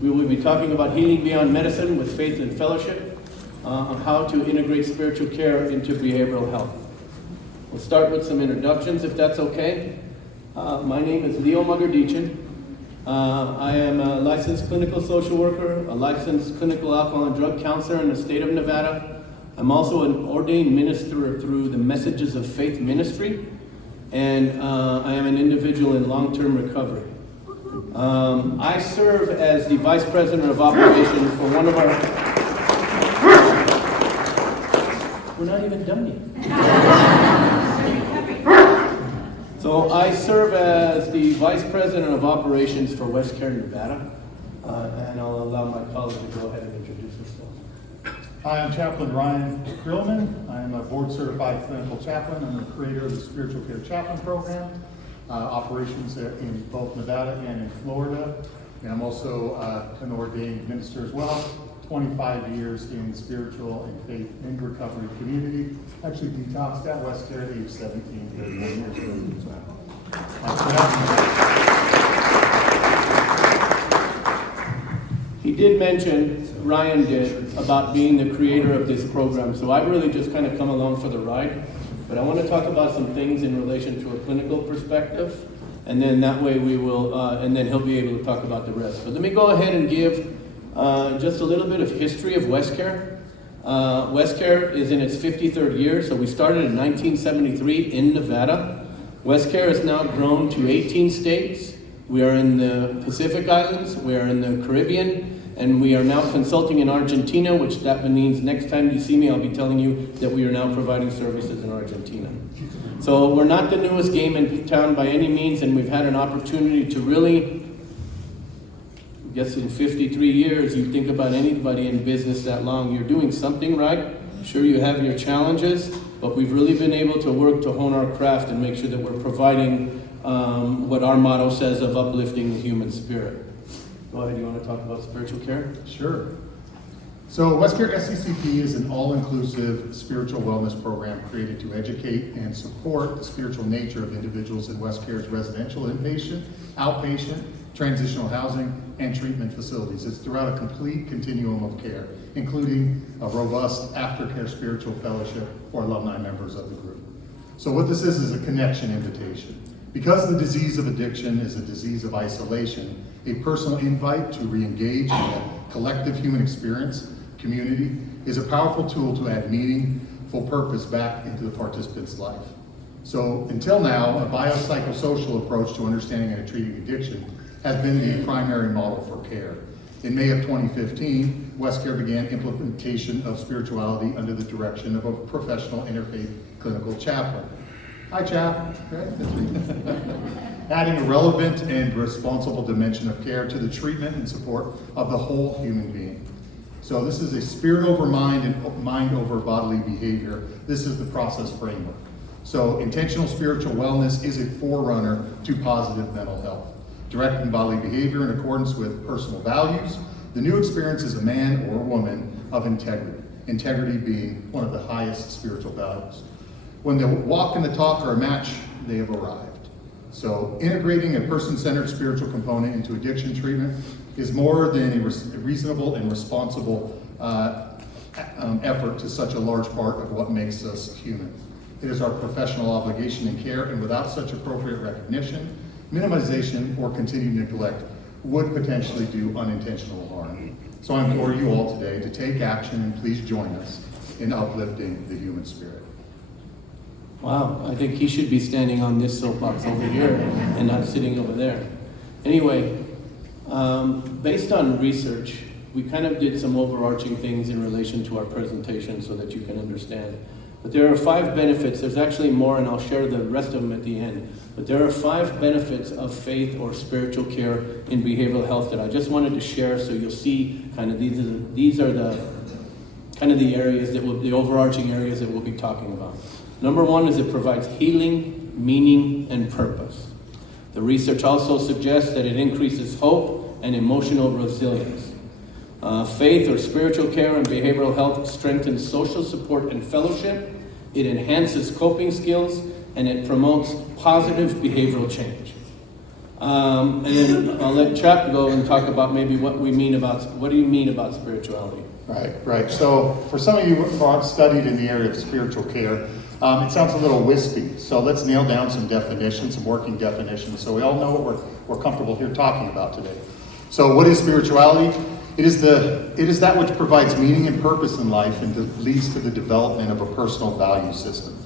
We will be talking about healing beyond medicine with faith and fellowship, on how to integrate spiritual care into behavioral health. We'll start with some introductions, if that's okay. My name is Leo Magardichin. I am a licensed clinical social worker, a licensed clinical alcohol and drug counselor in the state of Nevada. I'm also an ordained minister through the Messages of Faith ministry, and I am an individual in long-term recovery. I serve as the Vice President of Operations for one of our... We're not even done yet. So I serve as the Vice President of Operations for WestCare, Nevada, and I'll allow my colleague to go ahead and introduce himself. Hi, I'm Chaplain Ryan Creelman. I'm a board-certified clinical chaplain. I'm the creator of the Spiritual Care Chaplain Program, operations in both Nevada and in Florida. And I'm also an ordained minister as well. 25 years in the spiritual and faith and recovery community. Actually detoxed at WestCare at age 17, 31 years ago as well. He did mention, Ryan did, about being the creator of this program. So I've really just kind of come along for the ride. But I want to talk about some things in relation to a clinical perspective. And then that way we will, and then he'll be able to talk about the rest. But let me go ahead and give just a little bit of history of WestCare. WestCare is in its 53rd year, so we started in 1973 in Nevada. WestCare has now grown to 18 states. We are in the Pacific Islands, we are in the Caribbean, and we are now consulting in Argentina, which that means next time you see me, I'll be telling you that we are now providing services in Argentina. So we're not the newest game in town by any means, and we've had an opportunity to really, I guess in 53 years, you think about anybody in business that long, you're doing something right. Sure, you have your challenges, but we've really been able to work to hone our craft and make sure that we're providing what our motto says of uplifting the human spirit. Go ahead, you want to talk about spiritual care? Sure. So WestCare SCCP is an all-inclusive spiritual wellness program created to educate and support the spiritual nature of individuals in WestCare's residential inpatient, outpatient, transitional housing, and treatment facilities. It's throughout a complete continuum of care, including a robust aftercare spiritual fellowship for alumni members of the group. So what this is a connection invitation. Because the disease of addiction is a disease of isolation, a personal invite to re-engage in a collective human experience, community, is a powerful tool to add meaningful purpose back into the participant's life. So until now, a biopsychosocial approach to understanding and treating addiction has been the primary model for care. In May of 2015, WestCare began implementation of spirituality under the direction of a professional interfaith clinical chaplain. Hi, Chap. Adding a relevant and responsible dimension of care to the treatment and support of the whole human being. So this is a spirit over mind and mind over bodily behavior. This is the process framework. So intentional spiritual wellness is a forerunner to positive mental health. Directing bodily behavior in accordance with personal values. The new experience is a man or a woman of integrity. Integrity being one of the highest spiritual values. When the walk and the talk are a match, they have arrived. So integrating a person-centered spiritual component into addiction treatment is more than a reasonable and responsible effort to such a large part of what makes us human. It is our professional obligation and care, and without such appropriate recognition, minimization or continued neglect would potentially do unintentional harm. So I implore you all today to take action and please join us in uplifting the human spirit. Wow, I think he should be standing on this soapbox over here and not sitting over there. Anyway, based on research, we kind of did some overarching things in relation to our presentation so that you can understand. But there are 5 benefits. There's actually more, and I'll share the rest of them at the end. But there are 5 benefits of faith or spiritual care in behavioral health that I just wanted to share, so you'll see kind of these are the kind of the areas that the overarching areas that we'll be talking about. Number 1 is it provides healing, meaning, and purpose. The research also suggests that it increases hope and emotional resilience. Faith or spiritual care and behavioral health strengthens social support and fellowship. It enhances coping skills, and it promotes positive behavioral change. And then I'll let Chuck go and talk about maybe what do you mean about spirituality? Right. So for some of you who aren't studied in the area of spiritual care, it sounds a little wispy. So let's nail down some definitions, some working definitions, so we all know what we're comfortable here talking about today. So what is spirituality? It is that which provides meaning and purpose in life and leads to the development of a personal value system.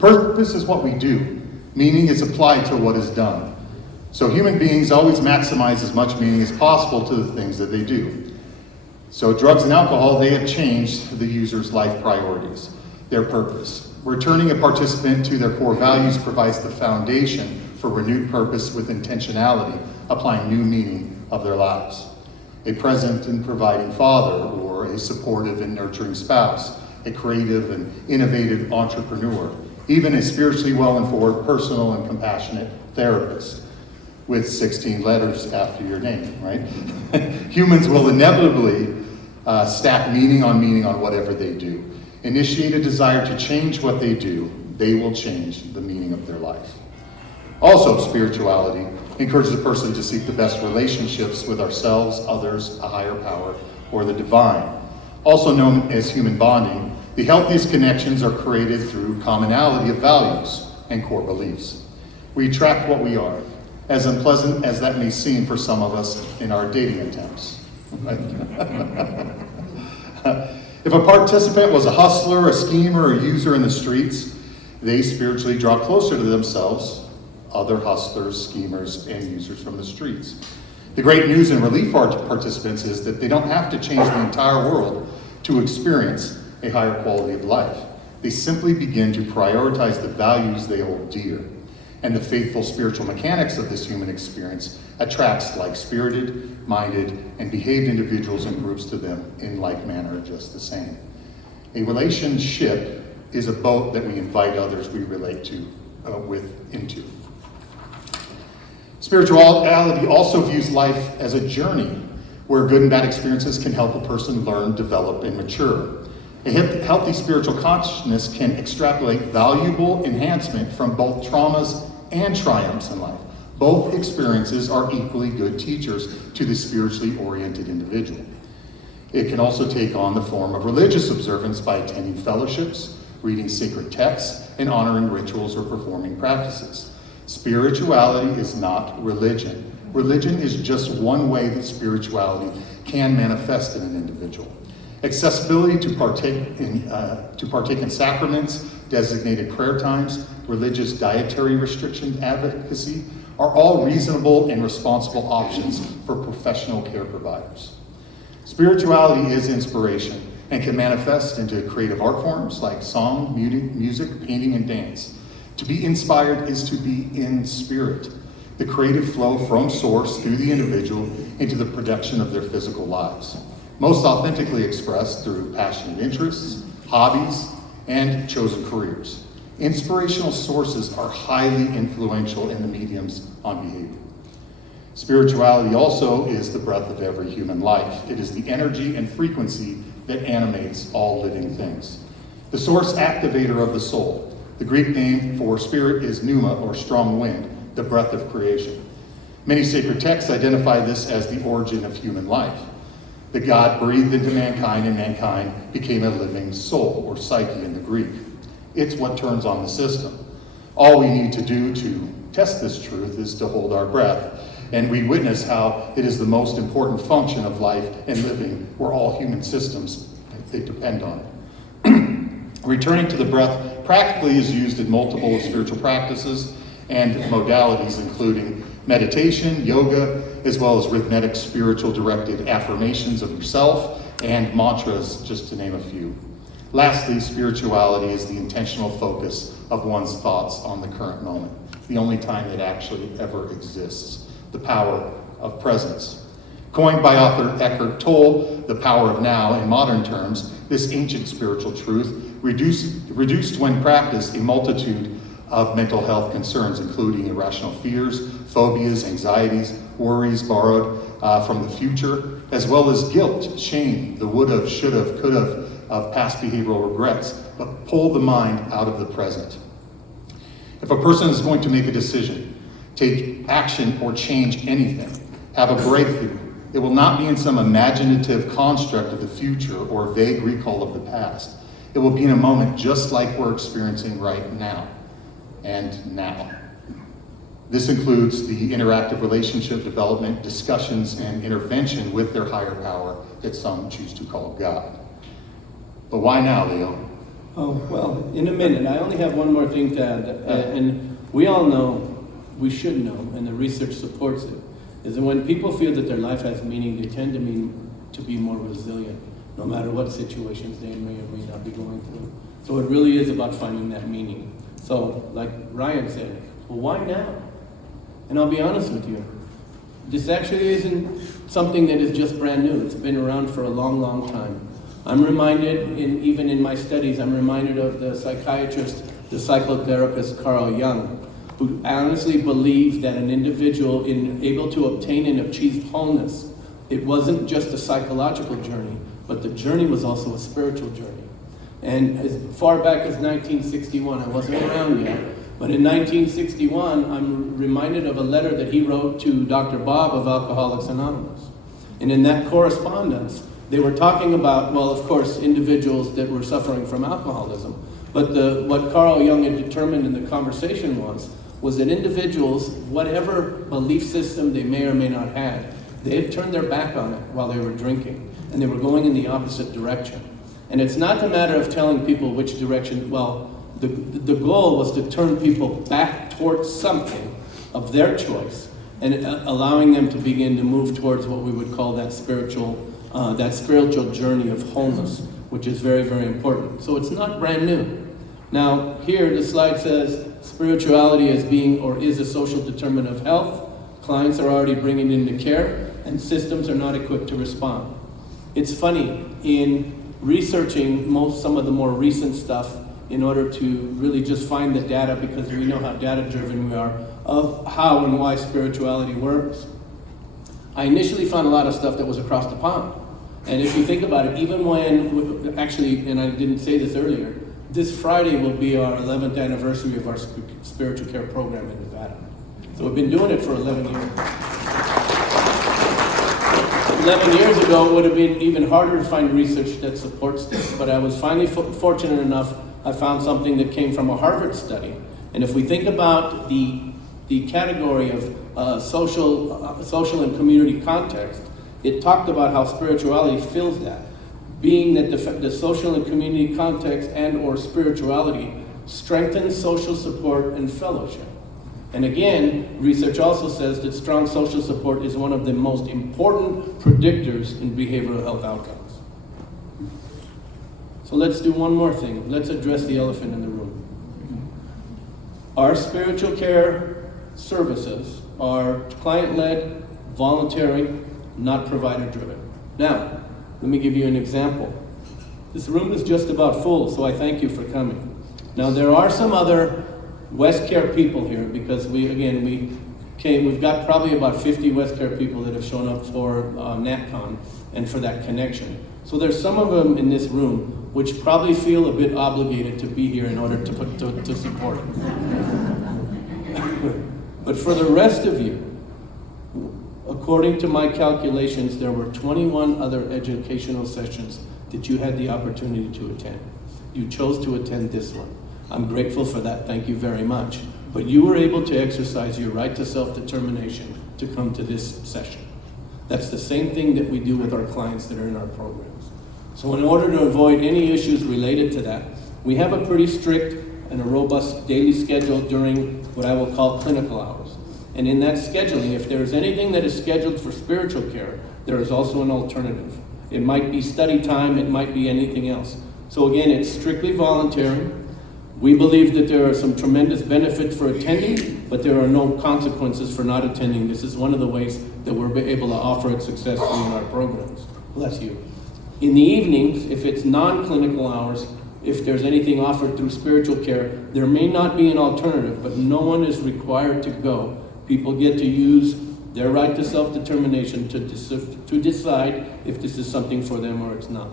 Purpose is what we do. Meaning is applied to what is done. So human beings always maximize as much meaning as possible to the things that they do. So drugs and alcohol, they have changed the user's life priorities, their purpose. Returning a participant to their core values provides the foundation for renewed purpose with intentionality, applying new meaning of their lives. A present and providing father, or a supportive and nurturing spouse, a creative and innovative entrepreneur, even a spiritually well-informed, personal and compassionate therapist with 16 letters after your name, right? Humans will inevitably stack meaning on whatever they do. Initiate a desire to change what they do, they will change the meaning of their life. Also, spirituality encourages a person to seek the best relationships with ourselves, others, a higher power, or the divine. Also known as human bonding, the healthiest connections are created through commonality of values and core beliefs. We attract what we are, as unpleasant as that may seem for some of us in our dating attempts. Right? If a participant was a hustler, a schemer, a user in the streets, they spiritually draw closer to themselves, other hustlers, schemers, and users from the streets. The great news and relief for our participants is that they don't have to change the entire world to experience a higher quality of life. They simply begin to prioritize the values they hold dear. And the faithful spiritual mechanics of this human experience attracts like-spirited, minded, and behaved individuals and groups to them in like manner, just the same. A relationship is a boat that we invite others we relate to into. Spirituality also views life as a journey where good and bad experiences can help a person learn, develop, and mature. A healthy spiritual consciousness can extrapolate valuable enhancement from both traumas and triumphs in life. Both experiences are equally good teachers to the spiritually oriented individual. It can also take on the form of religious observance by attending fellowships, reading sacred texts, and honoring rituals or performing practices. Spirituality is not religion. Religion is just one way that spirituality can manifest in an individual. Accessibility to partake in sacraments, designated prayer times, religious dietary restriction advocacy are all reasonable and responsible options for professional care providers. Spirituality is inspiration and can manifest into creative art forms like song, music, painting, and dance. To be inspired is to be in spirit, the creative flow from source through the individual into the production of their physical lives, most authentically expressed through passionate interests, hobbies, and chosen careers. Inspirational sources are highly influential in the mediums on behavior. Spirituality also is the breath of every human life. It is the energy and frequency that animates all living things. The source activator of the soul. The Greek name for spirit is pneuma, or strong wind, the breath of creation. Many sacred texts identify this as the origin of human life. That God breathed into mankind, and mankind became a living soul, or psyche in the Greek. It's what turns on the system. All we need to do to test this truth is to hold our breath, and we witness how it is the most important function of life and living, where all human systems, they depend on it. Returning to the breath practically is used in multiple spiritual practices and modalities, including meditation, yoga, as well as rhythmic spiritual directed affirmations of yourself and mantras, just to name a few. Lastly, spirituality is the intentional focus of one's thoughts on the current moment, the only time it actually ever exists, the power of presence. Coined by author Eckhart Tolle, the power of now in modern terms, this ancient spiritual truth reduced when practiced a multitude of mental health concerns, including irrational fears, phobias, anxieties, worries borrowed from the future, as well as guilt, shame, the would've, should've, could've of past behavioral regrets, but pull the mind out of the present. If a person is going to make a decision take action or change anything, have a breakthrough. It will not be in some imaginative construct of the future or vague recall of the past. It will be in a moment just like we're experiencing right now and now. This includes the interactive relationship development, discussions, and intervention with their higher power that some choose to call God. But why now, Leo? Oh, well, in a minute. I only have one more thing to add. And we all know, we should know, and the research supports it, is that when people feel that their life has meaning, they tend to be more resilient, no matter what situations they may or may not be going through. So it really is about finding that meaning. So, like Ryan said, well, why now? And I'll be honest with you, this actually isn't something that is just brand new. It's been around for a long, long time. I'm reminded, even in my studies, I'm reminded of the psychiatrist, the psychotherapist Carl Jung, who honestly believed that an individual able to obtain and achieve wholeness, it wasn't just a psychological journey, but the journey was also a spiritual journey. And as far back as 1961, I wasn't around yet, but in 1961, I'm reminded of a letter that he wrote to Dr. Bob of Alcoholics Anonymous. And in that correspondence, they were talking about, well, of course, individuals that were suffering from alcoholism. But what Carl Jung had determined in the conversation was that individuals, whatever belief system they may or may not have, they had turned their back on it while they were drinking, and they were going in the opposite direction. And it's not a matter of telling people which direction, well, the goal was to turn people back towards something of their choice, and allowing them to begin to move towards what we would call that spiritual journey of wholeness, which is very, very important. So it's not brand new. Now, here the slide says spirituality as being or is a social determinant of health. Clients are already bringing it into care, and systems are not equipped to respond. It's funny, in researching some of the more recent stuff in order to really just find the data, because we know how data-driven we are, of how and why spirituality works. I initially found a lot of stuff that was across the pond. And if you think about it, even when, actually, and I didn't say this earlier, this Friday will be our 11th anniversary of our spiritual care program in Nevada. So we've been doing it for 11 years. 11 years ago, it would have been even harder to find research that supports this, but I was finally fortunate enough, I found something that came from a Harvard study. And if we think about the category of social and community context, it talked about how spirituality fills that, being that the social and community context and or spirituality strengthens social support and fellowship. And again, research also says that strong social support is one of the most important predictors in behavioral health outcomes. So let's do one more thing. Let's address the elephant in the room. Our spiritual care services are client-led, voluntary, not provider-driven. Now, let me give you an example. This room is just about full, so I thank you for coming. Now, there are some other WestCare people here, because we've got probably about 50 WestCare people that have shown up for NATCON and for that connection. So there's some of them in this room which probably feel a bit obligated to be here in order to support it. But for the rest of you, according to my calculations, there were 21 other educational sessions that you had the opportunity to attend. You chose to attend this one. I'm grateful for that, thank you very much. But you were able to exercise your right to self-determination to come to this session. That's the same thing that we do with our clients that are in our programs. So in order to avoid any issues related to that, we have a pretty strict and a robust daily schedule during what I will call clinical hours. And in that scheduling, if there's anything that is scheduled for spiritual care, there is also an alternative. It might be study time, it might be anything else. So again, it's strictly voluntary. We believe that there are some tremendous benefits for attending, but there are no consequences for not attending. This is one of the ways that we're able to offer it successfully in our programs. Bless you. In the evenings, if it's non-clinical hours, if there's anything offered through spiritual care, there may not be an alternative, but no one is required to go. People get to use their right to self-determination to decide if this is something for them or it's not.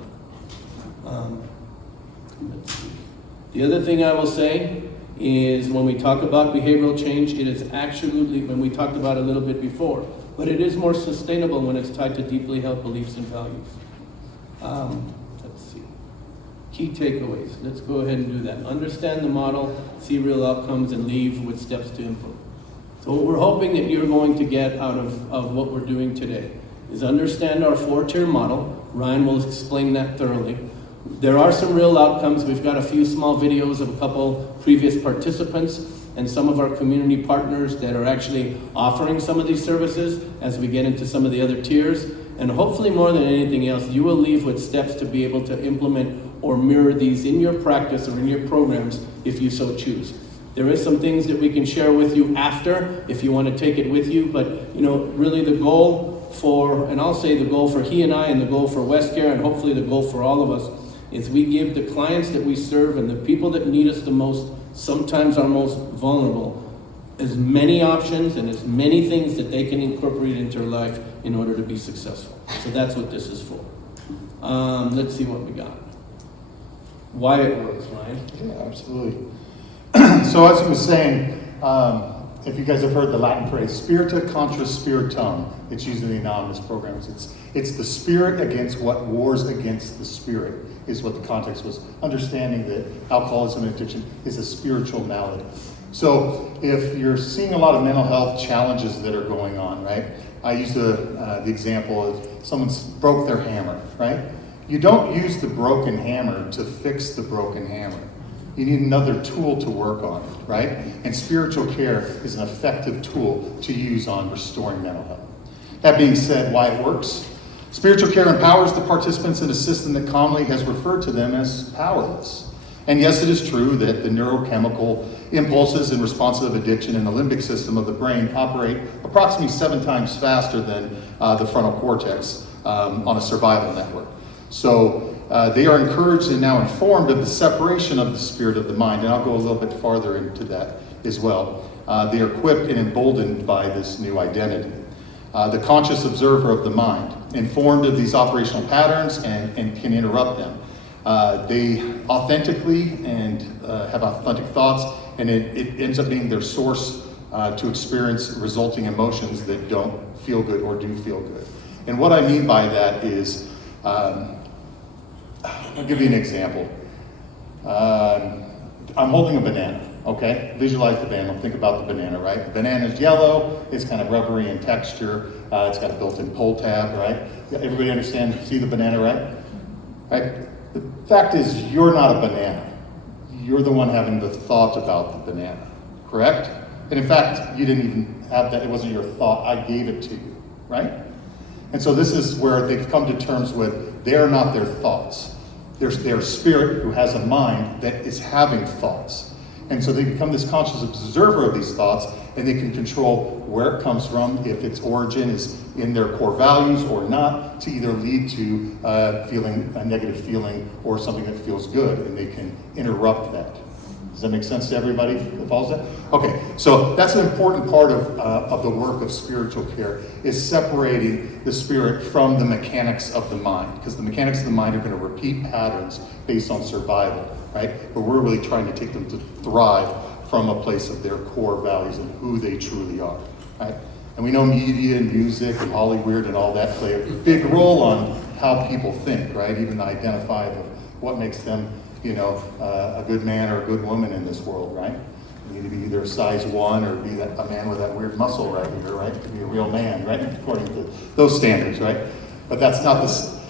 The other thing I will say is when we talk about behavioral change, it is absolutely, when we talked about it a little bit before, but it is more sustainable when it's tied to deeply held beliefs and values. Let's see. Key takeaways. Let's go ahead and do that. Understand the model, see real outcomes, and leave with steps to implement. So what we're hoping that you're going to get out of what we're doing today is understand our 4-tier model. Ryan will explain that thoroughly. There are some real outcomes. We've got a few small videos of a couple previous participants and some of our community partners that are actually offering some of these services as we get into some of the other tiers. And hopefully more than anything else, you will leave with steps to be able to implement or mirror these in your practice or in your programs if you so choose. There is some things that we can share with you after if you want to take it with you, but really the goal for, and I'll say the goal for he and I and the goal for WestCare and hopefully the goal for all of us is we give the clients that we serve and the people that need us the most, sometimes our most vulnerable, as many options and as many things that they can incorporate into their life in order to be successful. So that's what this is for. Let's see what we got. Why it works, Ryan. Yeah, absolutely. So as he was saying, if you guys have heard the Latin phrase, spiritu contra spiritum, it's used in the anonymous programs. It's the spirit against what wars against the spirit, is what the context was. Understanding that alcoholism and addiction is a spiritual malady. So if you're seeing a lot of mental health challenges that are going on, right? I used the example of someone's broke their hammer, right? You don't use the broken hammer to fix the broken hammer. You need another tool to work on, right? And spiritual care is an effective tool to use on restoring mental health. That being said, why it works? Spiritual care empowers the participants in a system that commonly has referred to them as powerless. And yes, it is true that the neurochemical impulses in response to addiction in the limbic system of the brain operate approximately 7 times faster than the frontal cortex on a survival network. So they are encouraged and now informed of the separation of the spirit of the mind, and I'll go a little bit farther into that as well. They are equipped and emboldened by this new identity. The conscious observer of the mind, informed of these operational patterns and can interrupt them. They authentically and have authentic thoughts, and it ends up being their source to experience resulting emotions that don't feel good or do feel good. And what I mean by that is, I'll give you an example. I'm holding a banana, okay? Visualize the banana, think about the banana, right? The banana is yellow, it's kind of rubbery in texture, it's got a built-in pull tab, right? Everybody understand, see the banana, right? Right? The fact is, you're not a banana. You're the one having the thought about the banana, correct? And in fact, you didn't even have that, it wasn't your thought, I gave it to you, right? And so this is where they've come to terms with, they are not their thoughts. There's their spirit who has a mind that is having thoughts. And so they become this conscious observer of these thoughts, and they can control where it comes from, if its origin is in their core values or not, to either lead to feeling a negative feeling or something that feels good, and they can interrupt that. Does that make sense to everybody that follows that? Okay, so that's an important part of the work of spiritual care, is separating the spirit from the mechanics of the mind, because the mechanics of the mind are going to repeat patterns based on survival, right? But we're really trying to take them to thrive from a place of their core values and who they truly are, right? And we know media and music and Hollywood and all that play a big role on how people think, right? Even identify what makes them a good man or a good woman in this world, right? You need to be either size 1 or be a man with that weird muscle right here, right? To be a real man, right? According to those standards, right? But that's not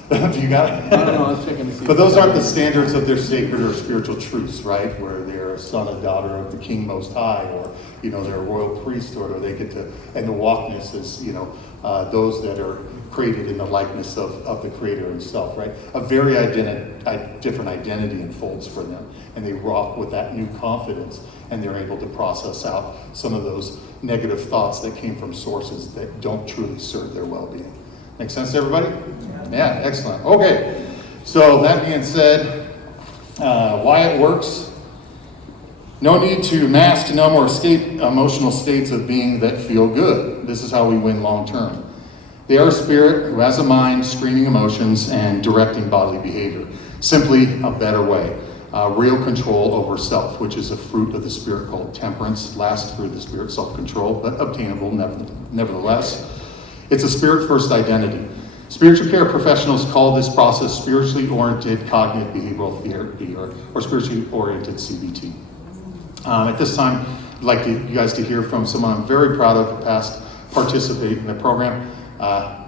do you got it? I don't know, I was checking to see. But those aren't the standards of their sacred or spiritual truths, right? Where they're a son or daughter of the King Most High, or they're a royal priesthood, or they get to, and the walkness is, those that are created in the likeness of the Creator Himself, right? A very different identity unfolds for them, and they walk with that new confidence, and they're able to process out some of those negative thoughts that came from sources that don't truly serve their well-being. Make sense to everybody? Yeah, excellent. Okay, so that being said, why it works. No need to mask, numb, or escape emotional states of being that feel good. This is how we win long term. They are a spirit who has a mind, screening emotions and directing bodily behavior. Simply a better way. real control over self, which is a fruit of the Spirit called temperance, last fruit of the Spirit, self-control, but obtainable nevertheless. It's a Spirit-first identity. Spiritual care professionals call this process spiritually oriented cognitive behavioral therapy, or spiritually oriented CBT. At this time, I'd like you guys to hear from someone I'm very proud of, past participate in the program,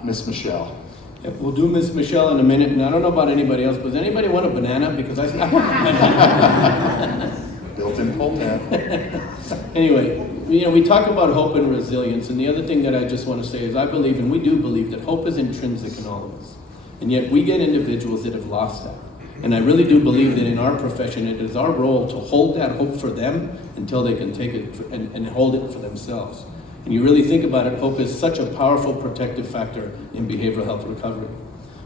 Miss Michelle. Yep, we'll do Miss Michelle in a minute, and I don't know about anybody else, but does anybody want a banana? Because I want a banana. Built-in pull tab. Anyway, we talk about hope and resilience, and the other thing that I just want to say is I believe, and we do believe, that hope is intrinsic in all of us. And yet we get individuals that have lost that. And I really do believe that in our profession, it is our role to hold that hope for them until they can take it and hold it for themselves. And you really think about it, hope is such a powerful protective factor in behavioral health recovery.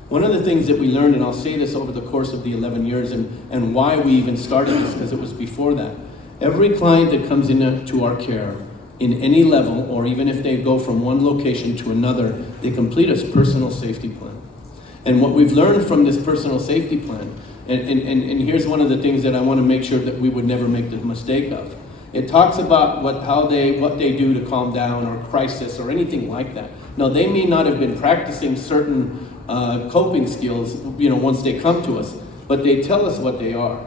One of the things that we learned, and I'll say this over the course of the 11 years and why we even started this, because it was before that, every client that comes into our care in any level, or even if they go from one location to another, they complete a personal safety plan. And what we've learned from this personal safety plan, and here's one of the things that I want to make sure that we would never make the mistake of. It talks about what they do to calm down or crisis or anything like that. Now, they may not have been practicing certain coping skills, once they come to us, but they tell us what they are.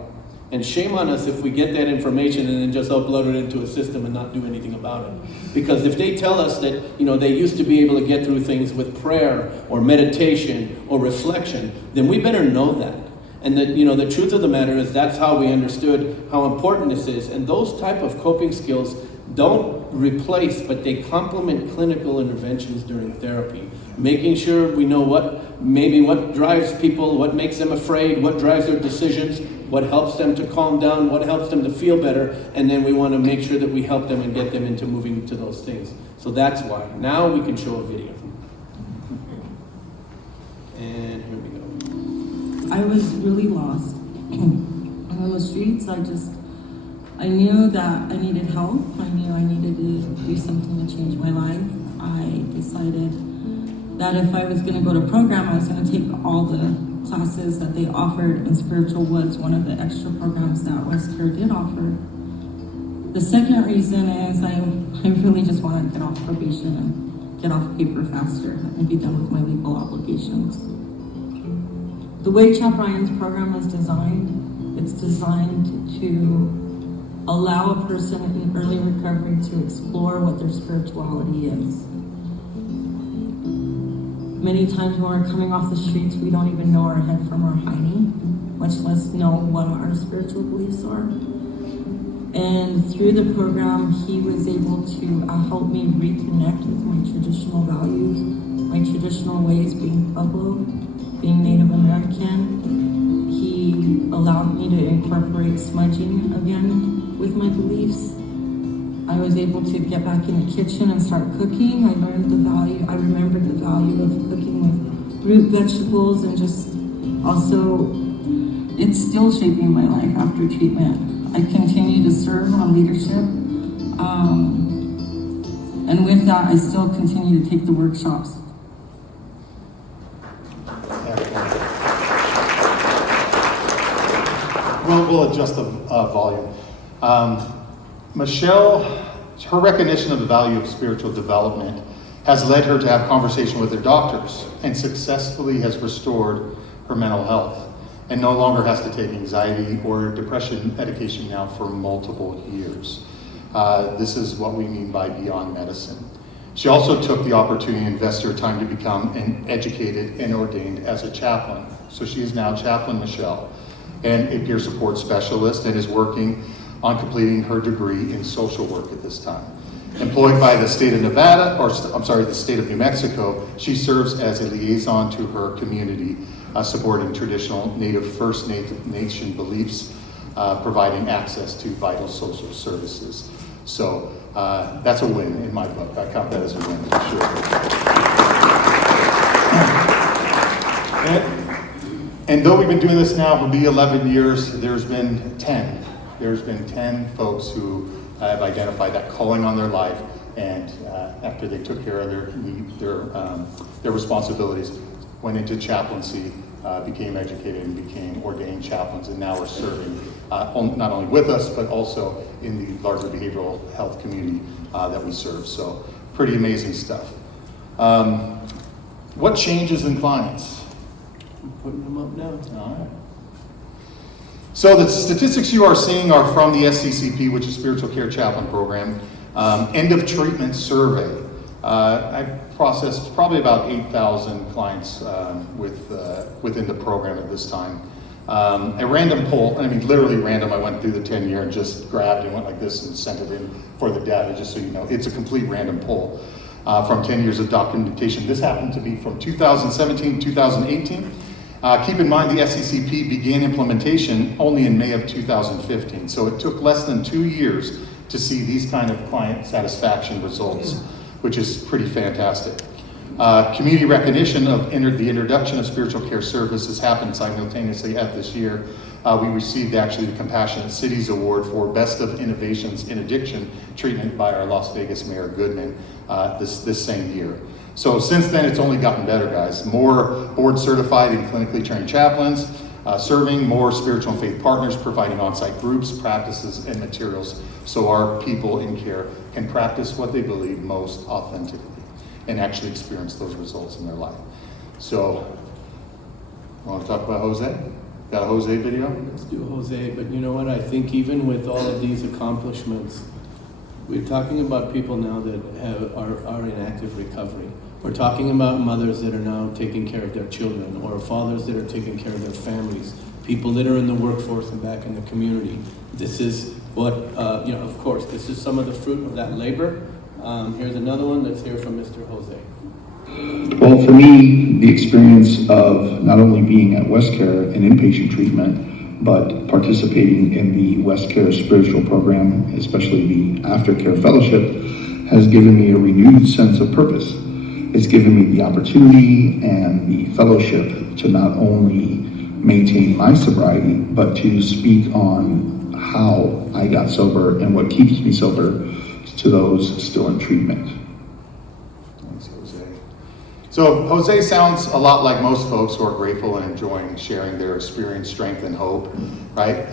And shame on us if we get that information and then just upload it into a system and not do anything about it. Because if they tell us that, they used to be able to get through things with prayer or meditation or reflection, then we better know that. And that, the truth of the matter is that's how we understood how important this is. And those type of coping skills don't replace, but they complement clinical interventions during therapy. Making sure we know what drives people, what makes them afraid, what drives their decisions, what helps them to calm down, what helps them to feel better, and then we want to make sure that we help them and get them into moving to those things. So that's why. Now we can show a video. And here we go. I was really lost. On the streets, I knew that I needed help. I knew I needed to do something to change my life. I decided that if I was going to go to program, I was going to take all the classes that they offered, and spiritual was one of the extra programs that WestCare did offer. The second reason is I really just want to get off probation and get off paper faster and be done with my legal obligations. The way Chap Ryan's program is designed, it's designed to allow a person in early recovery to explore what their spirituality is. Many times when we're coming off the streets, we don't even know our head from our hiney, much less know what our spiritual beliefs are. And through the program, he was able to help me reconnect with my traditional values, my traditional ways, being Pueblo, being Native American. He allowed me to incorporate smudging again with my beliefs. I was able to get back in the kitchen and start cooking. I remembered the value of cooking with root vegetables, and just also, it's still shaping my life after treatment. I continue to serve on leadership. And with that, I still continue to take the workshops. We'll adjust the volume. Michelle, her recognition of the value of spiritual development has led her to have conversation with her doctors and successfully has restored her mental health and no longer has to take anxiety or depression medication now for multiple years. This is what we mean by beyond medicine. She also took the opportunity to invest her time to become an educated and ordained as a chaplain. So she is now Chaplain Michelle, and a peer support specialist, and is working on completing her degree in social work at this time. Employed by the state of the state of New Mexico, she serves as a liaison to her community, supporting traditional First Nation beliefs, providing access to vital social services. So that's a win in my book. I count that as a win for sure. And though we've been doing this now for 11 years, there's been 10 folks who have identified that calling on their life, and after they took care of their responsibilities, went into chaplaincy, became educated, and became ordained chaplains, and now are serving not only with us, but also in the larger behavioral health community that we serve. So pretty amazing stuff. What changes in clients? I'm putting them up now. All right. So the statistics you are seeing are from the SCCP, which is Spiritual Care Chaplain Program, end of treatment survey. I processed probably about 8,000 clients within the program at this time. A random poll, I mean literally random, I went through the 10-year and just grabbed and went like this and sent it in for the data, just so you know. It's a complete random poll from 10 years of documentation. This happened to be from 2017 to 2018. Keep in mind the SCCP began implementation only in May of 2015, so it took less than 2 years to see these kind of client satisfaction results, which is pretty fantastic. Community recognition of the introduction of spiritual care services happened simultaneously at this year. We received actually the Compassionate Cities Award for Best of Innovations in Addiction Treatment by our Las Vegas Mayor Goodman this same year. So since then, it's only gotten better, guys. More board certified and clinically trained chaplains, serving more spiritual and faith partners, providing on-site groups, practices, and materials so our people in care can practice what they believe most authentically and actually experience those results in their life. So, want to talk about Jose? Got a Jose video? Let's do Jose, but you know what? I think even with all of these accomplishments, we're talking about people now that are in active recovery. We're talking about mothers that are now taking care of their children, or fathers that are taking care of their families, people that are in the workforce and back in the community. This is what, of course, this is some of the fruit of that labor. Here's another one. Let's hear from Mr. Jose. Well, for me, the experience of not only being at WestCare in inpatient treatment, but participating in the WestCare spiritual program, especially the aftercare fellowship, has given me a renewed sense of purpose. It's given me the opportunity and the fellowship to not only maintain my sobriety, but to speak on how I got sober and what keeps me sober to those still in treatment. Thanks, Jose. So Jose sounds a lot like most folks who are grateful and enjoying sharing their experience, strength, and hope, right,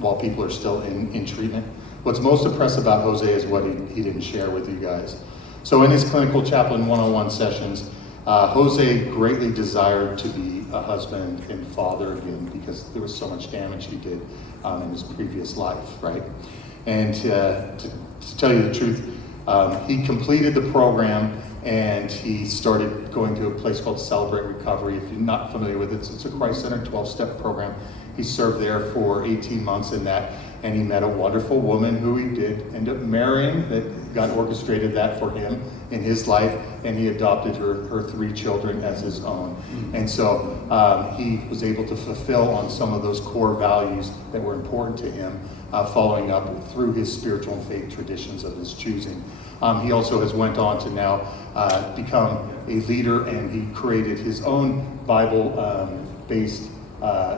while people are still in treatment. What's most impressive about Jose is what he didn't share with you guys. So in his clinical chaplain 101 sessions, Jose greatly desired to be a husband and father again because there was so much damage he did in his previous life, right? And to tell you the truth, he completed the program and he started going to a place called Celebrate Recovery. If you're not familiar with it, it's a Christ-centered 12-step program. He served there for 18 months in that, and he met a wonderful woman who he did end up marrying, that God orchestrated that for him in his life, and he adopted her 3 children as his own. And so he was able to fulfill on some of those core values that were important to him, following up through his spiritual and faith traditions of his choosing. He also has went on to now become a leader, and he created his own Bible-based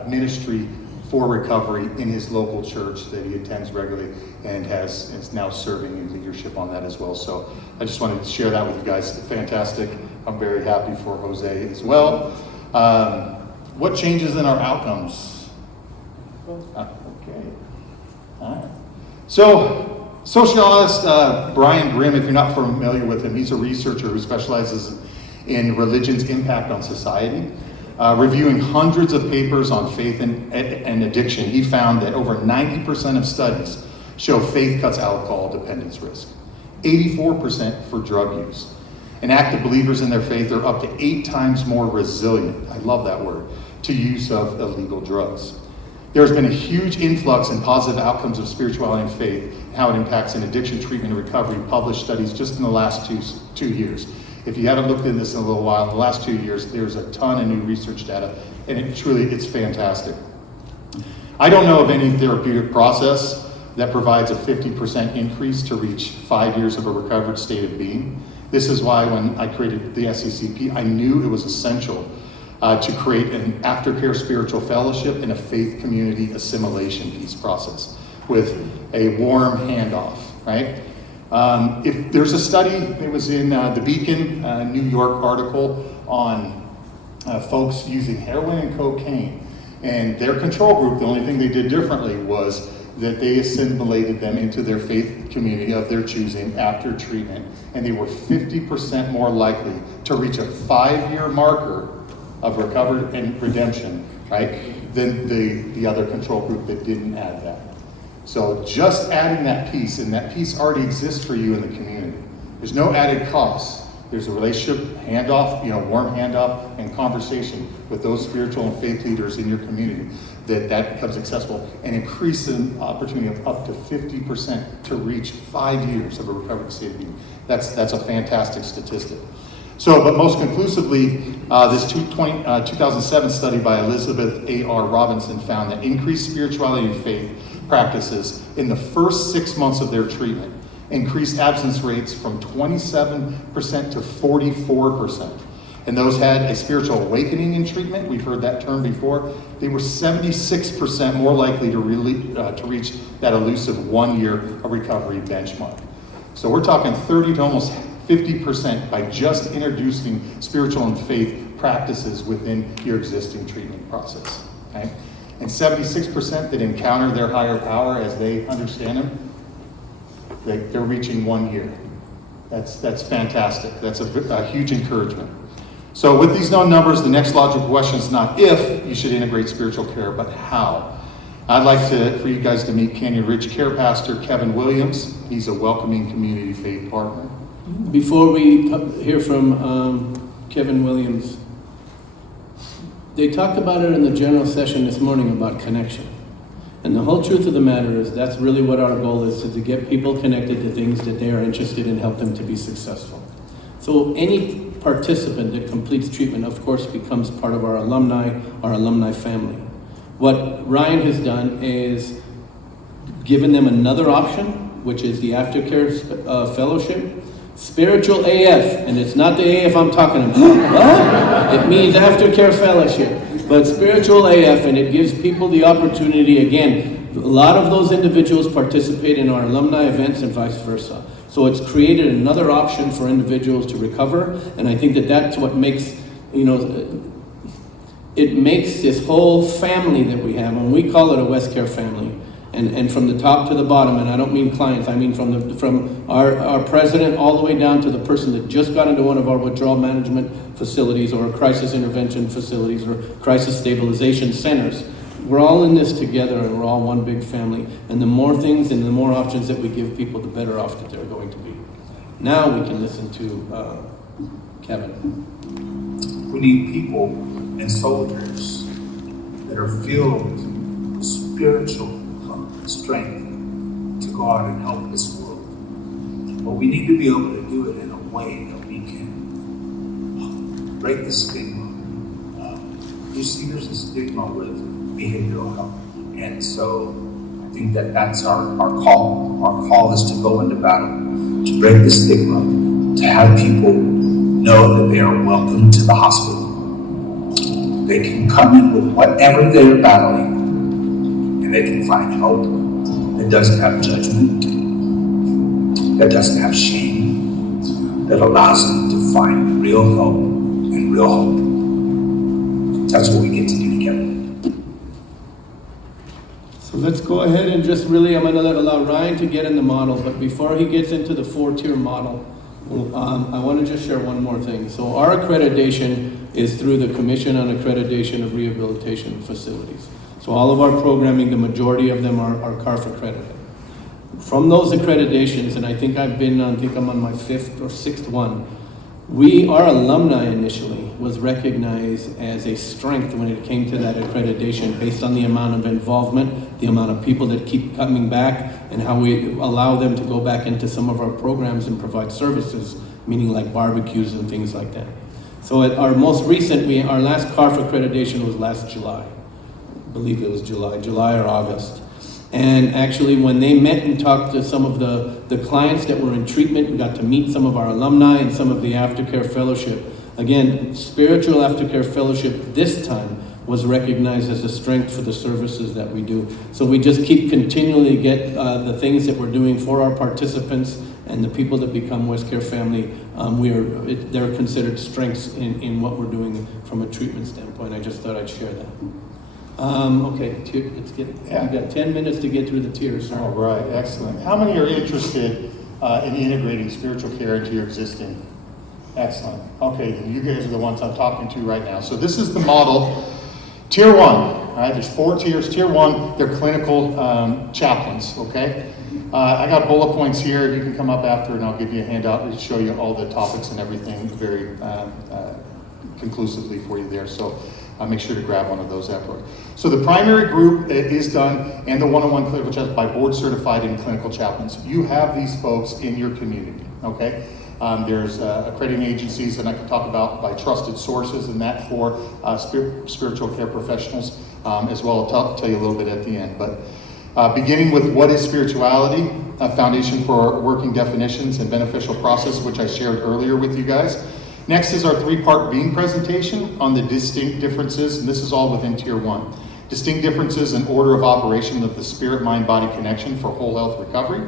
ministry for recovery in his local church that he attends regularly, and is now serving in leadership on that as well. So I just wanted to share that with you guys. Fantastic. I'm very happy for Jose as well. What changes in our outcomes? Okay. All right. So sociologist Brian Grimm, if you're not familiar with him, he's a researcher who specializes in religion's impact on society. Reviewing hundreds of papers on faith and addiction, he found that over 90% of studies show faith cuts alcohol dependence risk, 84% for drug use. And active believers in their faith are up to 8 times more resilient, I love that word, to use of illegal drugs. There's been a huge influx in positive outcomes of spirituality and faith, and how it impacts in addiction treatment and recovery, published studies just in the last two years. If you haven't looked at this in a little while, in the last 2 years, there's a ton of new research data, and it's fantastic. I don't know of any therapeutic process that provides a 50% increase to reach 5 years of a recovered state of being. This is why when I created the SCCP, I knew it was essential to create an aftercare spiritual fellowship and a faith community assimilation piece process with a warm handoff, right? If there's a study, it was in the Beacon, New York article on folks using heroin and cocaine. And their control group, the only thing they did differently was that they assimilated them into their faith community of their choosing after treatment. And they were 50% more likely to reach a 5-year marker of recovery and redemption, right, than the other control group that didn't add that. So just adding that piece, and that piece already exists for you in the community. There's no added cost. There's a relationship handoff, warm handoff and conversation with those spiritual and faith leaders in your community that becomes accessible and increase the opportunity of up to 50% to reach 5 years of a recovered state of being. That's a fantastic statistic. So, but most conclusively, this 2007 study by Elizabeth A.R. Robinson found that increased spirituality and faith practices in the first 6 months of their treatment increased absence rates from 27% to 44%. And those had a spiritual awakening in treatment. We've heard that term before. They were 76% more likely to reach that elusive 1 year of recovery benchmark. So we're talking 30 to almost 50% by just introducing spiritual and faith practices within your existing treatment process. Okay? And 76% that encounter their higher power as they understand them, they're reaching 1 year. That's fantastic. That's a huge encouragement. So with these known numbers, the next logical question is not if you should integrate spiritual care, but how. I'd like for you guys to meet Canyon Ridge Care Pastor Kevin Williams. He's a welcoming community faith partner. Before we hear from Kevin Williams, they talked about it in the general session this morning about connection. And the whole truth of the matter is that's really what our goal is to get people connected to things that they are interested in, help them to be successful. So any participant that completes treatment, of course, becomes part of our alumni family. What Ryan has done is given them another option, which is the aftercare fellowship. Spiritual AF, and it's not the AF I'm talking about. What? It means aftercare fellowship, but spiritual AF, and it gives people the opportunity, again, a lot of those individuals participate in our alumni events and vice versa. So it's created another option for individuals to recover, and I think that's what makes, it makes this whole family that we have, and we call it a WestCare family. And from the top to the bottom, and I don't mean clients, I mean from our president all the way down to the person that just got into one of our withdrawal management facilities or crisis intervention facilities or crisis stabilization centers. We're all in this together and we're all one big family. And the more things and the more options that we give people, the better off that they're going to be. Now we can listen to Kevin. We need people and soldiers that are filled with spiritual strength to go out and help this world. But we need to be able to do it in a way that we can break the stigma. You see, there's a stigma with behavioral health. And so I think that's our call. Our call is to go into battle, to break the stigma, to have people know that they are welcome to the hospital. They can come in with whatever they're battling, and they can find help that doesn't have judgment, that doesn't have shame, that allows them to find real hope and real hope. That's what we get to do together. So let's go ahead and just really, I'm going to allow Ryan to get in the model, but before he gets into the 4-tier model, I want to just share one more thing. So our accreditation is through the Commission on Accreditation of Rehabilitation Facilities. So all of our programming, the majority of them are CARF accredited. From those accreditations, and I think I'm on my 5th or 6th one, our alumni initially was recognized as a strength when it came to that accreditation based on the amount of involvement, the amount of people that keep coming back, and how we allow them to go back into some of our programs and provide services, meaning like barbecues and things like that. So at our most recent, our last CARF accreditation was last July. I believe it was July or August. And actually when they met and talked to some of the clients that were in treatment, we got to meet some of our alumni and some of the aftercare fellowship. Again, spiritual aftercare fellowship this time was recognized as a strength for the services that we do. So we just keep continually get the things that we're doing for our participants and the people that become WestCare family, they're considered strengths in what we're doing from a treatment standpoint. I just thought I'd share that. Okay, let's get. Yeah. We got 10 minutes to get through the tiers. All right, excellent. How many are interested in integrating spiritual care into your existing? Excellent. Okay, then you guys are the ones I'm talking to right now. So this is the model. Tier 1, all right, there's 4 tiers. Tier 1, they're clinical chaplains, okay? I got bullet points here. You can come up after and I'll give you a handout to show you all the topics and everything very conclusively for you there. So I'll make sure to grab one of those afterward. So the primary group is done, and the one-on-one clinical chaplains by board certified and clinical chaplains. You have these folks in your community, okay? There's accrediting agencies, and I can talk about by trusted sources, and that for spiritual care professionals as well. I'll tell you a little bit at the end. But beginning with what is spirituality, a foundation for working definitions and beneficial process, which I shared earlier with you guys. Next is our 3-part being presentation on the distinct differences, and this is all within Tier 1. Distinct differences in order of operation of the spirit-mind-body connection for whole health recovery.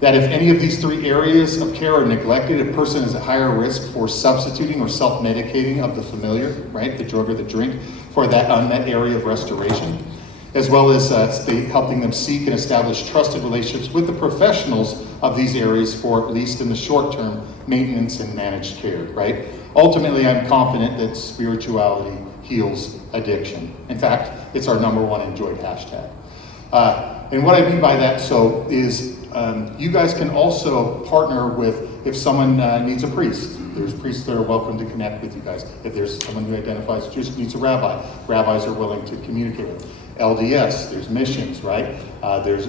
That if any of these 3 areas of care are neglected, a person is at higher risk for substituting or self-medicating of the familiar, right, the drug or the drink, for that unmet area of restoration, as well as helping them seek and establish trusted relationships with the professionals of these areas for at least in the short term, maintenance and managed care, right? Ultimately, I'm confident that spirituality heals addiction. In fact, it's our #1 enjoyed hashtag. And what I mean by that is you guys can also partner with, if someone needs a priest, there's priests that are welcome to connect with you guys. If there's someone who identifies just needs a rabbi, rabbis are willing to communicate with. LDS, there's missions, right? There's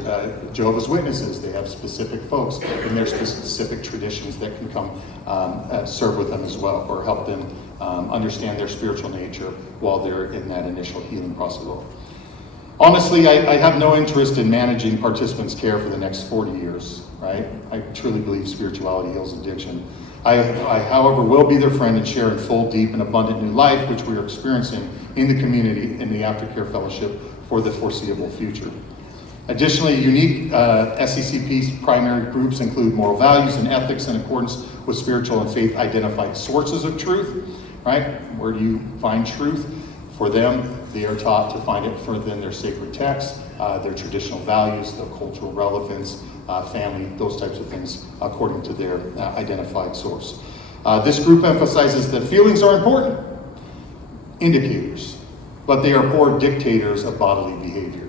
Jehovah's Witnesses, they have specific folks in their specific traditions that can come serve with them as well, or help them understand their spiritual nature while they're in that initial healing process. Honestly, I have no interest in managing participants' care for the next 40 years, right? I truly believe spirituality heals addiction. I, however, will be their friend and share in full, deep, and abundant new life, which we are experiencing in the community in the Aftercare Fellowship for the foreseeable future. Additionally, unique SECP primary groups include moral values and ethics in accordance with spiritual and faith identified sources of truth, right? Where do you find truth? For them, they are taught to find it within their sacred texts, their traditional values, their cultural relevance, family, those types of things, according to their identified source. This group emphasizes that feelings are important indicators, but they are poor dictators of bodily behavior.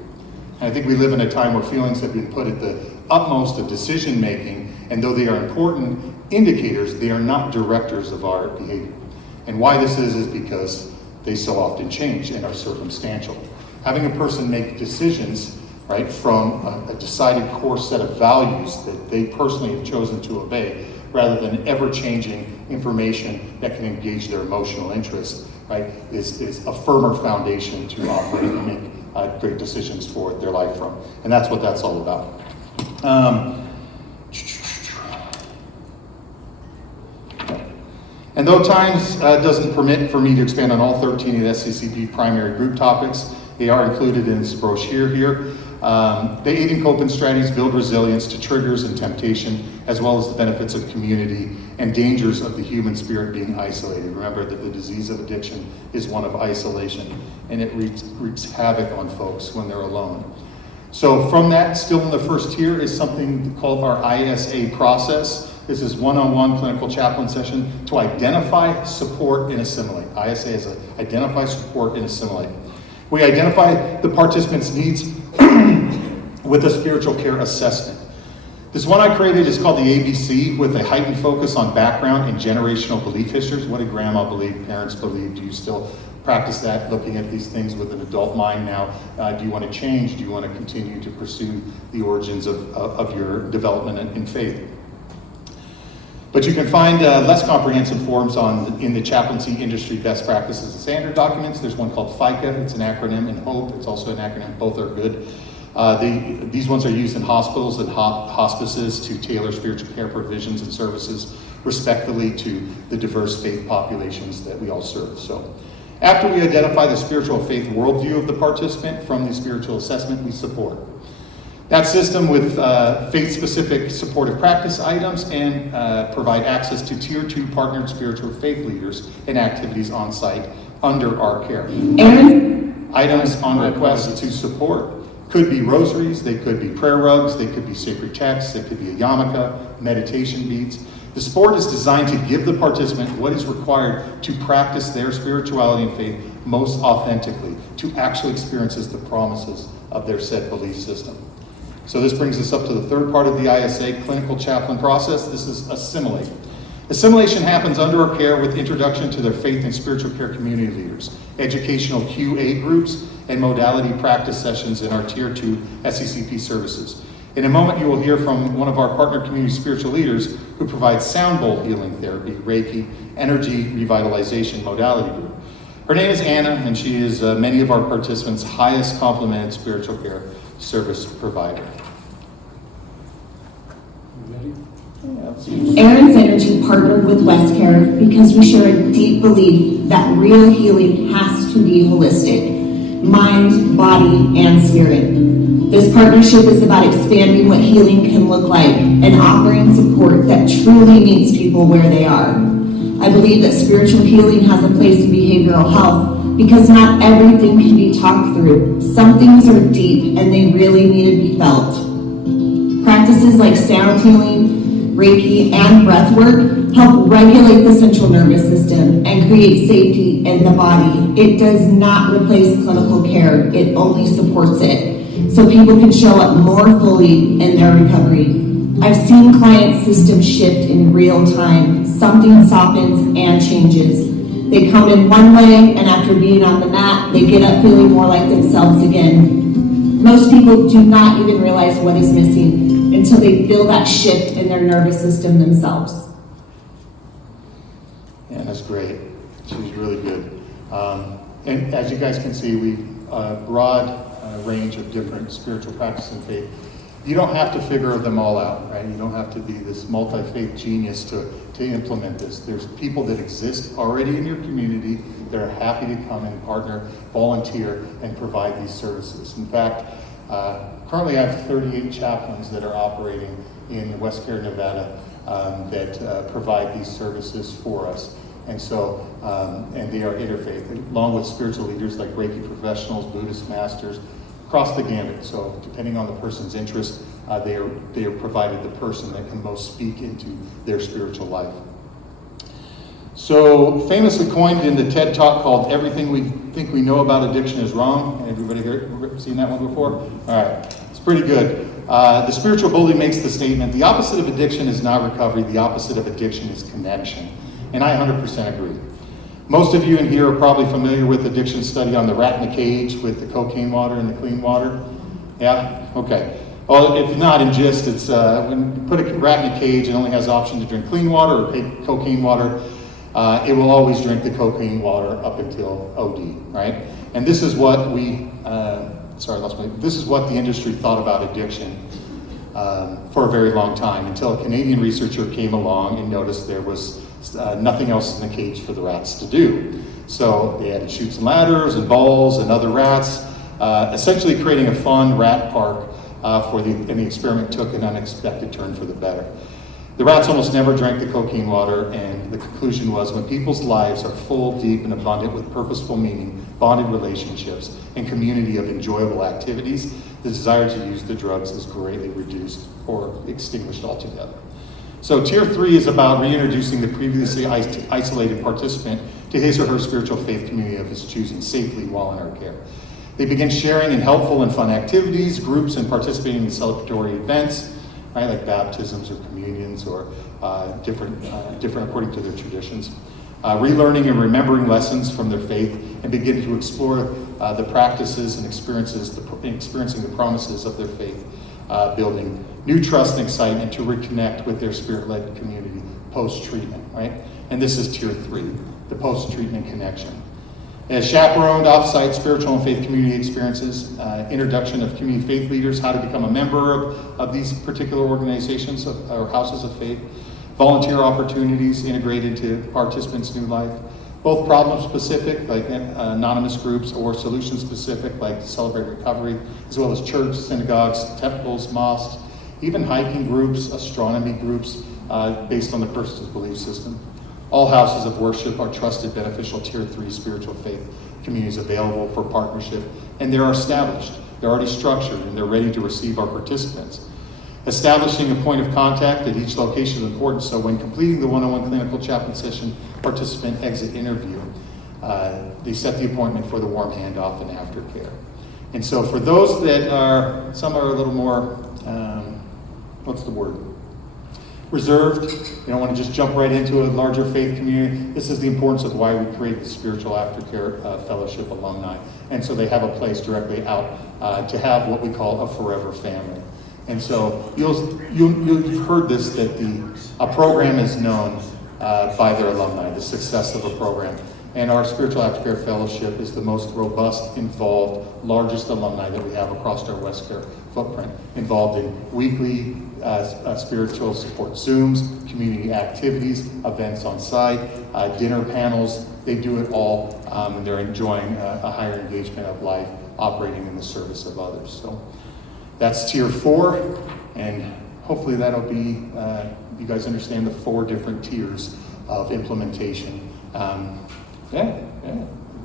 And I think we live in a time where feelings have been put at the utmost of decision making, and though they are important indicators, they are not directors of our behavior. And why this is because they so often change and are circumstantial. Having a person make decisions, right, from a decided core set of values that they personally have chosen to obey, rather than ever-changing information that can engage their emotional interests, right, is a firmer foundation to operate and make great decisions for their life from. And that's what that's all about. And though times doesn't permit for me to expand on all 13 of the SCCP primary group topics, they are included in this brochure here. They aid in coping strategies, build resilience to triggers and temptation, as well as the benefits of community and dangers of the human spirit being isolated. Remember that the disease of addiction is one of isolation, and it wreaks havoc on folks when they're alone. So from that, still in the first tier, is something called our ISA process. This is one-on-one clinical chaplain session to identify, support, and assimilate. ISA is identify, support, and assimilate. We identify the participants' needs with a spiritual care assessment. This one I created is called the ABC, with a heightened focus on background and generational belief histories. What did grandma believe, parents believe? Do you still practice that, looking at these things with an adult mind now? Do you want to change? Do you want to continue to pursue the origins of your development in faith? But you can find less comprehensive forms in the chaplaincy industry best practices and standard documents. There's one called FICA, it's an acronym, and HOPE, it's also an acronym, both are good. These ones are used in hospitals and hospices to tailor spiritual care provisions and services respectfully to the diverse faith populations that we all serve. So after we identify the spiritual faith worldview of the participant from the spiritual assessment, we support. That system with faith-specific supportive practice items and provide access to Tier 2 partnered spiritual faith leaders and activities on site under our care. Items on request to support could be rosaries, they could be prayer rugs, they could be sacred texts, they could be a yarmulke, meditation beads. The support is designed to give the participant what is required to practice their spirituality and faith most authentically, to actually experience the promises of their said belief system. So this brings us up to the third part of the ISA clinical chaplain process. This is assimilate. Assimilation happens under our care with introduction to their faith and spiritual care community leaders, educational QA groups, and modality practice sessions in our Tier 2 SCCP services. In a moment, you will hear from one of our partner community spiritual leaders who provides sound bowl healing therapy, Reiki, energy revitalization modality group. Her name is Anna, and she is many of our participants' highest complimented spiritual care service provider. Aaron's Energy partnered with WestCare because we share a deep belief that real healing has to be holistic, mind, body, and spirit. This partnership is about expanding what healing can look like and offering support that truly meets people where they are. I believe that spiritual healing has a place in behavioral health because not everything can be talked through. Some things are deep and they really need to be felt. Practices like sound healing, Reiki, and breath work help regulate the central nervous system and create safety in the body. It does not replace clinical care, it only supports it, so people can show up more fully in their recovery. I've seen clients' systems shift in real time. Something softens and changes. They come in one way, and after being on the mat, they get up feeling more like themselves again. Most people do not even realize what is missing until they feel that shift in their nervous system themselves. Yeah, that's great. She was really good. And as you guys can see, we've a broad range of different spiritual practices and faith. You don't have to figure them all out, right? You don't have to be this multi-faith genius to implement this. There's people that exist already in your community that are happy to come and partner, volunteer, and provide these services. In fact, currently I have 38 chaplains that are operating in WestCare, Nevada, that provide these services for us. And so, and they are interfaith, along with spiritual leaders like Reiki professionals, Buddhist masters, across the gamut. So depending on the person's interest, they are provided the person that can most speak into their spiritual life. So famously coined in the TED Talk called "Everything We Think We Know About Addiction Is Wrong." Everybody seen that one before? All right, it's pretty good. The spiritual bully makes the statement, the opposite of addiction is not recovery, the opposite of addiction is connection. And I 100% agree. Most of you in here are probably familiar with addiction study on the rat in the cage with the cocaine water and the clean water. Yeah? Okay. Well, if not in gist, it's when you put a rat in a cage and only has the option to drink clean water or cocaine water, it will always drink the cocaine water up until OD, right? And this is what this is what the industry thought about addiction for a very long time, until a Canadian researcher came along and noticed there was nothing else in the cage for the rats to do. So they added chutes and ladders and balls and other rats, essentially creating a fun rat park and the experiment took an unexpected turn for the better. The rats almost never drank the cocaine water, and the conclusion was when people's lives are full, deep, and abundant with purposeful meaning, bonded relationships, and community of enjoyable activities, the desire to use the drugs is greatly reduced or extinguished altogether. So Tier 3 is about reintroducing the previously isolated participant to his or her spiritual faith community of his choosing safely while in our care. They begin sharing in helpful and fun activities, groups, and participating in celebratory events, right, like baptisms or communions or different according to their traditions. Relearning and remembering lessons from their faith and begin to explore the practices and experiencing the promises of their faith, building new trust and excitement to reconnect with their spirit-led community post-treatment, right? And this is Tier 3, the post-treatment connection. As chaperoned off-site spiritual and faith community experiences, introduction of community faith leaders, how to become a member of these particular organizations or houses of faith, volunteer opportunities integrated to participants' new life, both problem-specific, like anonymous groups, or solution-specific, like Celebrate Recovery, as well as church, synagogues, temples, mosques, even hiking groups, astronomy groups, based on the person's belief system. All houses of worship are trusted, beneficial Tier 3 spiritual faith communities available for partnership, and they're established. They're already structured, and they're ready to receive our participants. Establishing a point of contact at each location is important, so when completing the one-on-one clinical chaplain session participant exit interview, they set the appointment for the warm handoff and aftercare. And so for those that are, some are a little more, reserved, you don't want to just jump right into a larger faith community. This is the importance of why we create the Spiritual Aftercare Fellowship alumni. And so they have a place directly out to have what we call a forever family. And so you've heard this, that a program is known by their alumni, the success of a program. And our Spiritual Aftercare Fellowship is the most robust, involved, largest alumni that we have across our WestCare footprint, involved in weekly spiritual support Zooms, community activities, events on site, dinner panels. They do it all, and they're enjoying a higher engagement of life, operating in the service of others. So that's Tier 4, and hopefully that'll be, you guys understand the 4 different tiers of implementation. We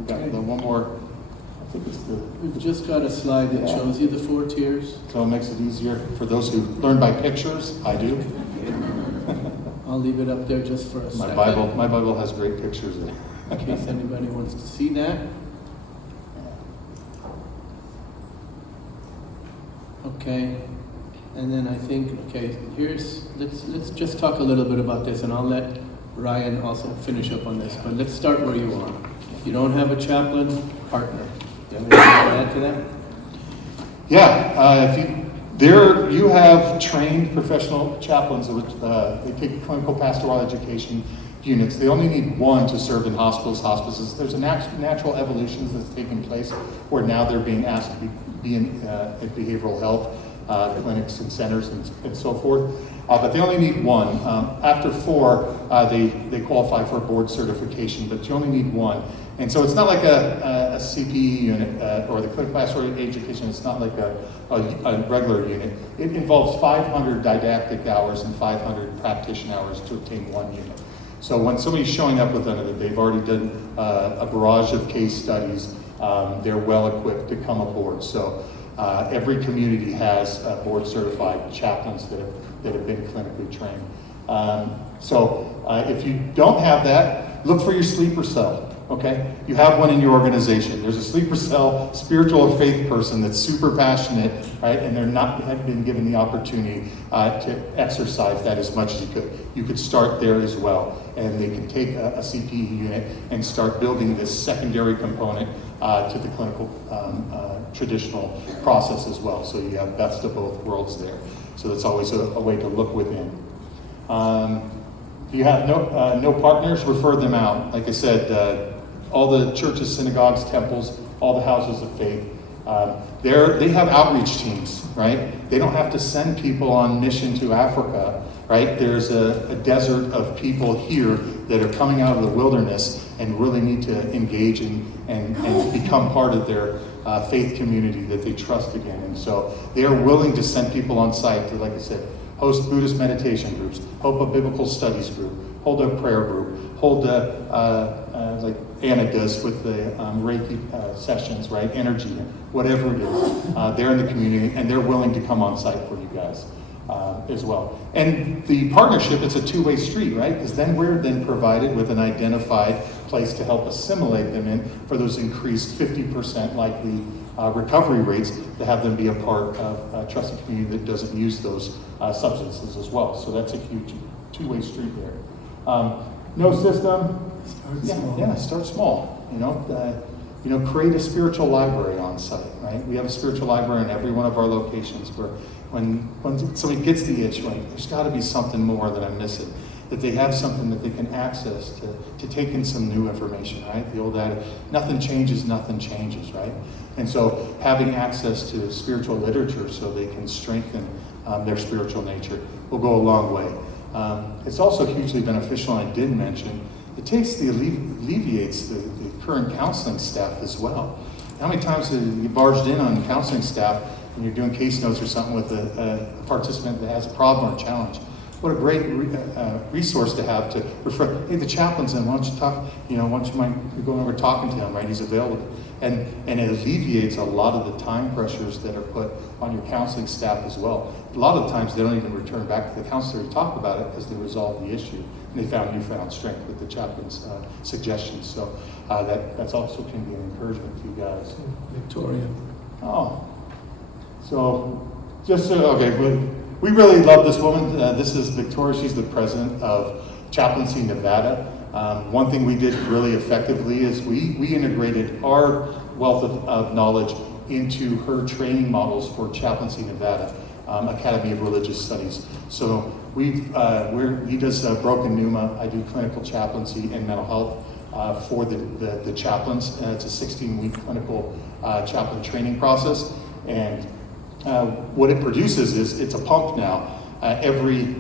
got one more. I think it's We've just got a slide that shows you the 4 tiers. So it makes it easier for those who learn by pictures. I do. I'll leave it up there just for a second. My Bible has great pictures in it. In case anybody wants to see that. Okay, and then I think, let's just talk a little bit about this, and I'll let Ryan also finish up on this, but let's start where you are. You don't have a chaplain partner. Do you have anything to add to that? Yeah, you have trained professional chaplains. They take clinical pastoral education units. They only need one to serve in hospitals, hospices. There's a natural evolution that's taking place where now they're being asked to be in behavioral health clinics and centers and so forth. But they only need one. After 4, they qualify for board certification, but you only need one. And so it's not like a CPE unit or the clinical pastoral education. It's not like a regular unit. It involves 500 didactic hours and 500 practitioner hours to obtain one unit. So when somebody's showing up with another, they've already done a barrage of case studies. They're well equipped to come aboard. So every community has board certified chaplains that have been clinically trained. So if you don't have that, look for your sleeper cell. Okay, you have one in your organization. There's a sleeper cell spiritual or faith person that's super passionate, right? And they're not have been given the opportunity to exercise that as much as you could. You could start there as well, and they can take a CPE unit and start building this secondary component to the clinical traditional process as well. So you have best of both worlds there. So that's always a way to look within. If you have no partners, refer them out. Like I said, all the churches, synagogues, temples, all the houses of faith, they have outreach teams, right? They don't have to send people on mission to Africa, right? There's a desert of people here that are coming out of the wilderness and really need to engage and become part of their faith community that they trust again. And so they are willing to send people on site to, like I said, host Buddhist meditation groups, hold a biblical studies group, hold a prayer group, hold like Anna does with the Reiki sessions, right? Energy, whatever it is. They're in the community and they're willing to come on site for you guys as well. And the partnership, it's a two-way street, right? Because then we're then provided with an identified place to help assimilate them in for those increased 50% likely recovery rates to have them be a part of a trusted community that doesn't use those substances as well. So that's a huge two-way street there. No system. Start small. Create a spiritual library on site, right? We have a spiritual library in every one of our locations where when somebody gets the itch, right, there's got to be something more that I'm missing. That they have something that they can access to take in some new information, right? The old adage, nothing changes, right? And so having access to spiritual literature so they can strengthen their spiritual nature will go a long way. It's also hugely beneficial, and I did mention, alleviates the current counseling staff as well. How many times have you barged in on counseling staff and you're doing case notes or something with a participant that has a problem or a challenge? What a great resource to have to refer. Hey, the chaplain's in. Why don't you talk? Why don't you mind going over talking to him? Right, he's available, and it alleviates a lot of the time pressures that are put on your counseling staff as well. A lot of times they don't even return back to the counselor to talk about it because they resolved the issue and they found newfound strength with the chaplain's suggestions. So that's also can be an encouragement to you guys. Victoria. Oh, so just okay. We really love this woman. This is Victoria. She's the president of Chaplaincy Nevada. One thing we did really effectively is we integrated our wealth of knowledge into her training models for Chaplaincy Nevada, Academy of Religious Studies. So he does broken pneuma. I do clinical chaplaincy and mental health for the chaplains. It's a 16-week clinical chaplain training process. And what it produces is it's a pump now. Every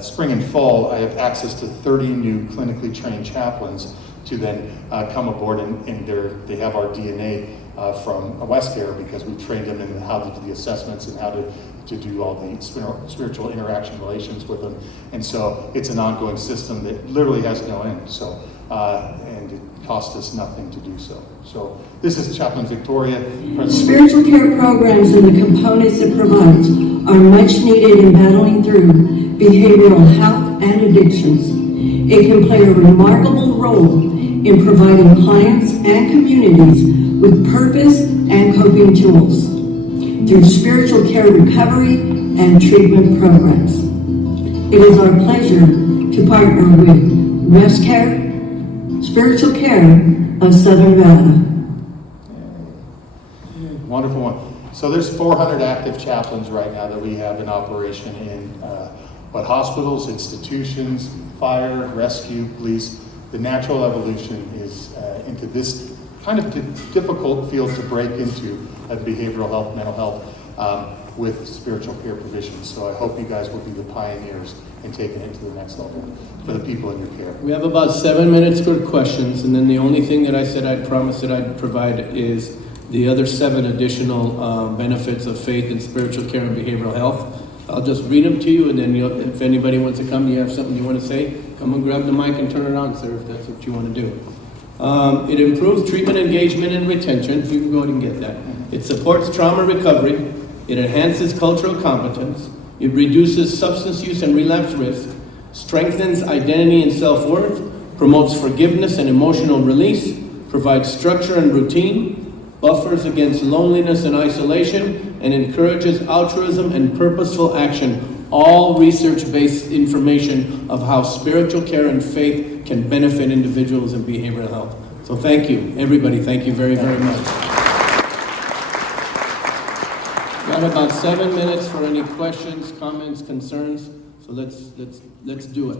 spring and fall, I have access to 30 new clinically trained chaplains to then come aboard, and they have our DNA from WestCare because we've trained them in how to do the assessments and how to do all the spiritual interaction relations with them. And so it's an ongoing system that literally has no end. So and it costs us nothing to do so. So this is Chaplain Victoria. Spiritual care programs and the components it provides are much needed in battling through behavioral health and addictions. It can play a remarkable role in providing clients and communities with purpose and coping tools through spiritual care recovery and treatment programs. It is our pleasure to partner with WestCare, Spiritual Care of Southern Nevada. Wonderful one. So there's 400 active chaplains right now that we have in operation in hospitals, institutions, fire, rescue, police. The natural evolution is into this kind of difficult field to break into behavioral health, mental health, with spiritual care provisions. So I hope you guys will be the pioneers in taking it to the next level for the people in your care. We have about 7 minutes for questions, and then the only thing that I said I'd promise that I'd provide is the other 7 additional benefits of faith in spiritual care and behavioral health. I'll just read them to you, and then if anybody wants to come, you have something you want to say, come and grab the mic and turn it on, sir, if that's what you want to do. It improves treatment engagement and retention. You can go ahead and get that. It supports trauma recovery. It enhances cultural competence. It reduces substance use and relapse risk, strengthens identity and self-worth, promotes forgiveness and emotional release, provides structure and routine, buffers against loneliness and isolation, and encourages altruism and purposeful action. All research-based information of how spiritual care and faith can benefit individuals in behavioral health. So thank you, everybody. Thank you very, very much. Got about 7 minutes for any questions, comments, concerns. So let's do it.